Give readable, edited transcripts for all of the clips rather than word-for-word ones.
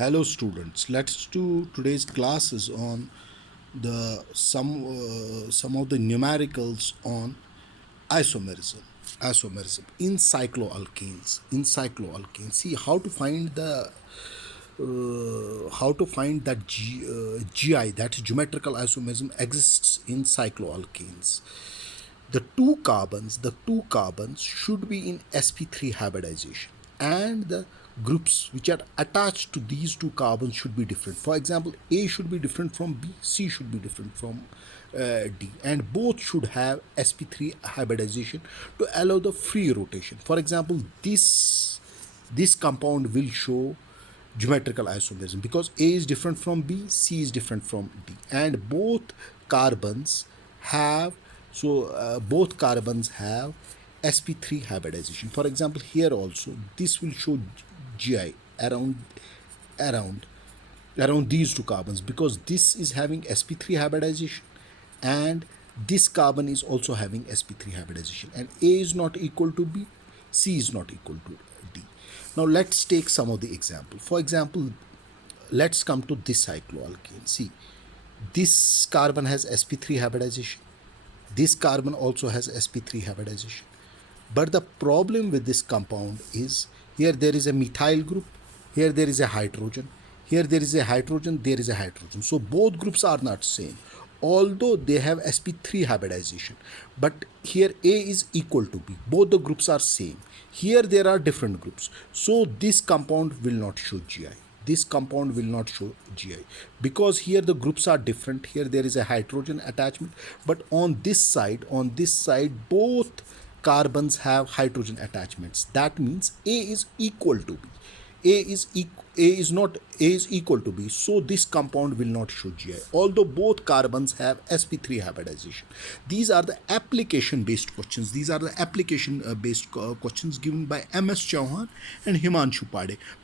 Hello students, let's do today's classes on the some of the numericals on isomerism. In cycloalkanes. See how to find that GI, that geometrical isomerism, exists in cycloalkanes. The two carbons should be in sp3 hybridization, and the groups which are attached to these two carbons should be different. For example, A should be different from B, C should be different from D, and both should have sp3 hybridization to allow the free rotation. For example, this compound will show geometrical isomerism because A is different from B, C is different from D, and carbons have both carbons have sp3 hybridization. For example, here also this will show GI around around these two carbons because this is having sp3 hybridization, and this carbon is also having sp3 hybridization, and A is not equal to B, C is not equal to D. Now let's take some of the example. For example, let's come to this cycloalkane. See, this carbon has sp3 hybridization, this carbon also has sp3 hybridization. But the problem with this compound is, here there is a methyl group, here there is a hydrogen, here there is a hydrogen, there is a hydrogen. So both groups are not same, although they have sp3 hybridization. But here A is equal to B, both the groups are same. Here there are different groups, so this compound will not show GI. This compound will not show GI because here the groups are different. Here there is a hydrogen attachment, but on this side both carbons have hydrogen attachments. That means A is equal to B. A is equal to B, so this compound will not show GI, although both carbons have sp3 hybridization. These are the application based questions. These are the application based questions given by MS Chauhan and Himanshu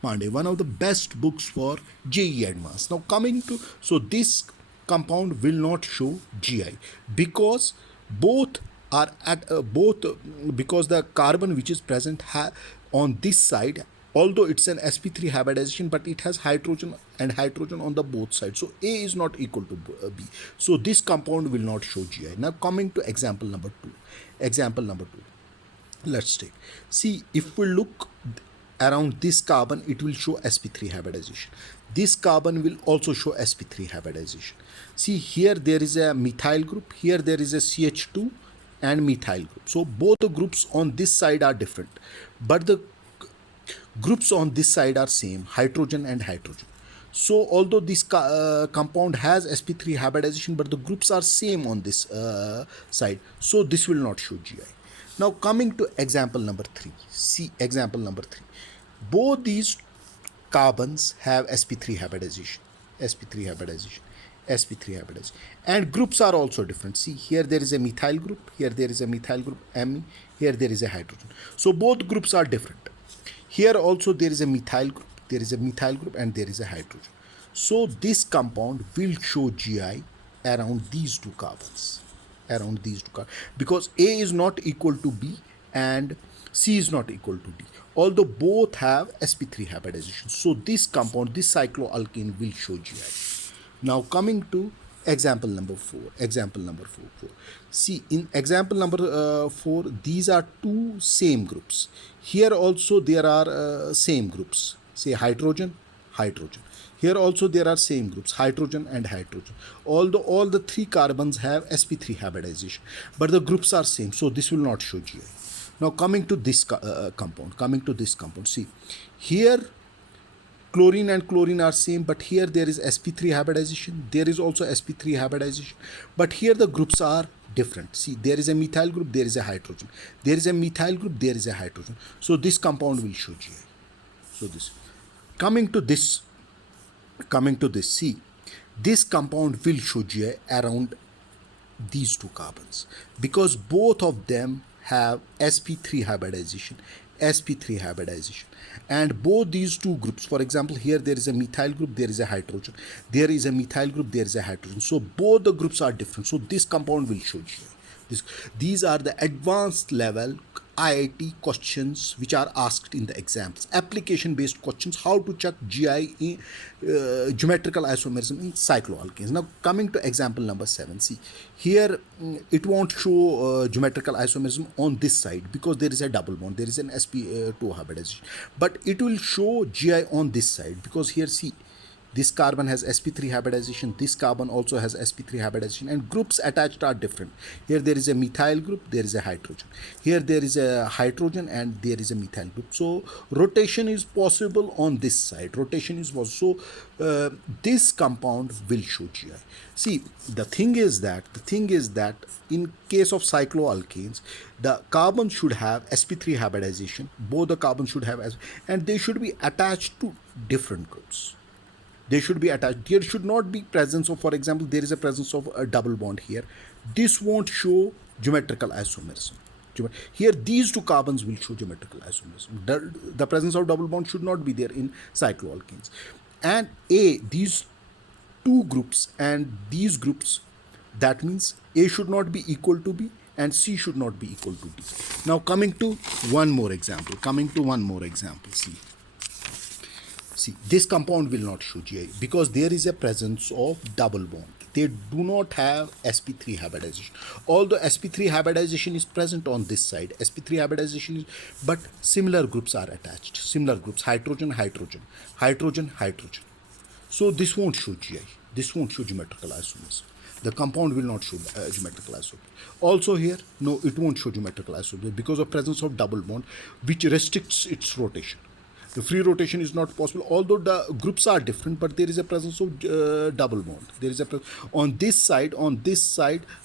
Pandey, one of the best books for JEE Advanced. Now coming to, so this compound will not show GI because both are at because the carbon which is present on this side, although it's an sp3 hybridization, but it has hydrogen and hydrogen on the both sides, so A is not equal to B, so this compound will not show GI. Now coming to example number 2, let's take, see, if we look around this carbon, it will show sp3 hybridization. This carbon will also show sp3 hybridization. See, here there is a methyl group, here there is a CH2 and methyl group, so both the groups on this side are different, but the groups on this side are same, hydrogen and hydrogen. So although this compound has sp3 hybridization, but the groups are same on this side, so this will not show GI. Now coming to example number 3, see example number 3, both these carbons have sp3 hybridization, sp3 hybridization, sp3 hybridization, and groups are also different. See, here there is a methyl group, here there is a methyl group Me, here there is a hydrogen, so both groups are different. Here also there is a methyl group, there is a methyl group, and there is a hydrogen. So this compound will show GI around these two carbons, because A is not equal to B and C is not equal to D, although both have sp3 hybridization. So this compound, this cycloalkane, will show GI. Now coming to example number 4. See, in example number 4, these are two same groups. Here also there are same groups. Say hydrogen, hydrogen. Here also there are same groups, hydrogen and hydrogen. Although all the three carbons have sp3 hybridization, but the groups are same, so this will not show GI. Now coming to this compound, see, here chlorine and chlorine are same, but here there is sp3 hybridization, there is also sp3 hybridization, but here the groups are different. See, there is a methyl group, there is a hydrogen, there is a methyl group, there is a hydrogen, so this compound will show GI. So this, coming to this, see, this compound will show GI around these two carbons because both of them have sp3 hybridization, and both these two groups, for example, here there is a methyl group, there is a hydrogen, there is a methyl group, there is a hydrogen, so both the groups are different, so this compound will show GI. These are the advanced level IIT questions which are asked in the exams. Application based questions, how to check GI in geometrical isomerism in cycloalkanes. Now coming to example number 7, see here it won't show geometrical isomerism on this side because there is a double bond, there is an sp2 hybridization, but it will show GI on this side because here see this carbon has sp3 hybridization, this carbon also has sp3 hybridization, and groups attached are different. Here there is a methyl group, there is a hydrogen. Here there is a hydrogen and there is a methyl group. So rotation is possible on this side. Rotation is possible. So this compound will show GI. See, the thing is that in case of cycloalkanes, the carbon should have sp3 hybridization. Both the carbons should have, and they should be attached to different groups. They should be attached. There should not be presence of, for example, there is a presence of a double bond here. This won't show geometrical isomerism. Here these two carbons will show geometrical isomerism. The presence of double bond should not be there in cycloalkanes. And these two groups and these groups, that means A should not be equal to B and C should not be equal to D. Now coming to one more example. See, this compound will not show GI because there is a presence of double bond. They do not have sp3 hybridization. Although sp3 hybridization is present on this side, sp3 hybridization is, but similar groups are attached. Similar groups, hydrogen, hydrogen, hydrogen, hydrogen. So this won't show GI. This won't show geometrical isomerism. The compound will not show geometrical isomerism. Also here, no, it won't show geometrical isomerism because of presence of double bond, which restricts its rotation. The free rotation is not possible, although the groups are different, but there is a presence of double bond. There is on this side,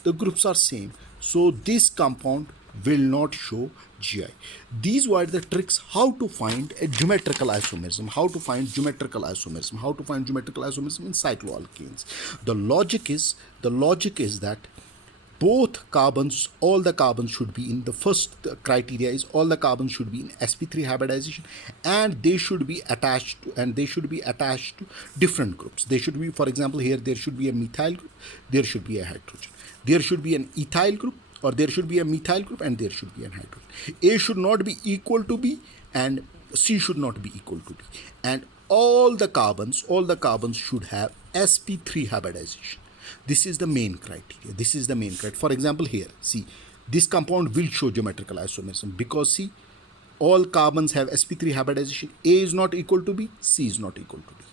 the groups are same. So this compound will not show GI. These were the tricks how to find a geometrical isomerism, how to find geometrical isomerism in cycloalkanes. The logic is that both carbons, all the carbons should be in, the first criteria is all the carbons should be in sp3 hybridization, and they should be attached to different groups. They should be, for example, here there should be a methyl group, there should be a hydrogen, there should be an ethyl group, or there should be a methyl group, and there should be an hydrogen. A should not be equal to B and C should not be equal to D, and all the carbons should have sp3 hybridization. This is the main criteria. For example, here, see, this compound will show geometrical isomerism because, see, all carbons have sp3 hybridization. A is not equal to B, C is not equal to D.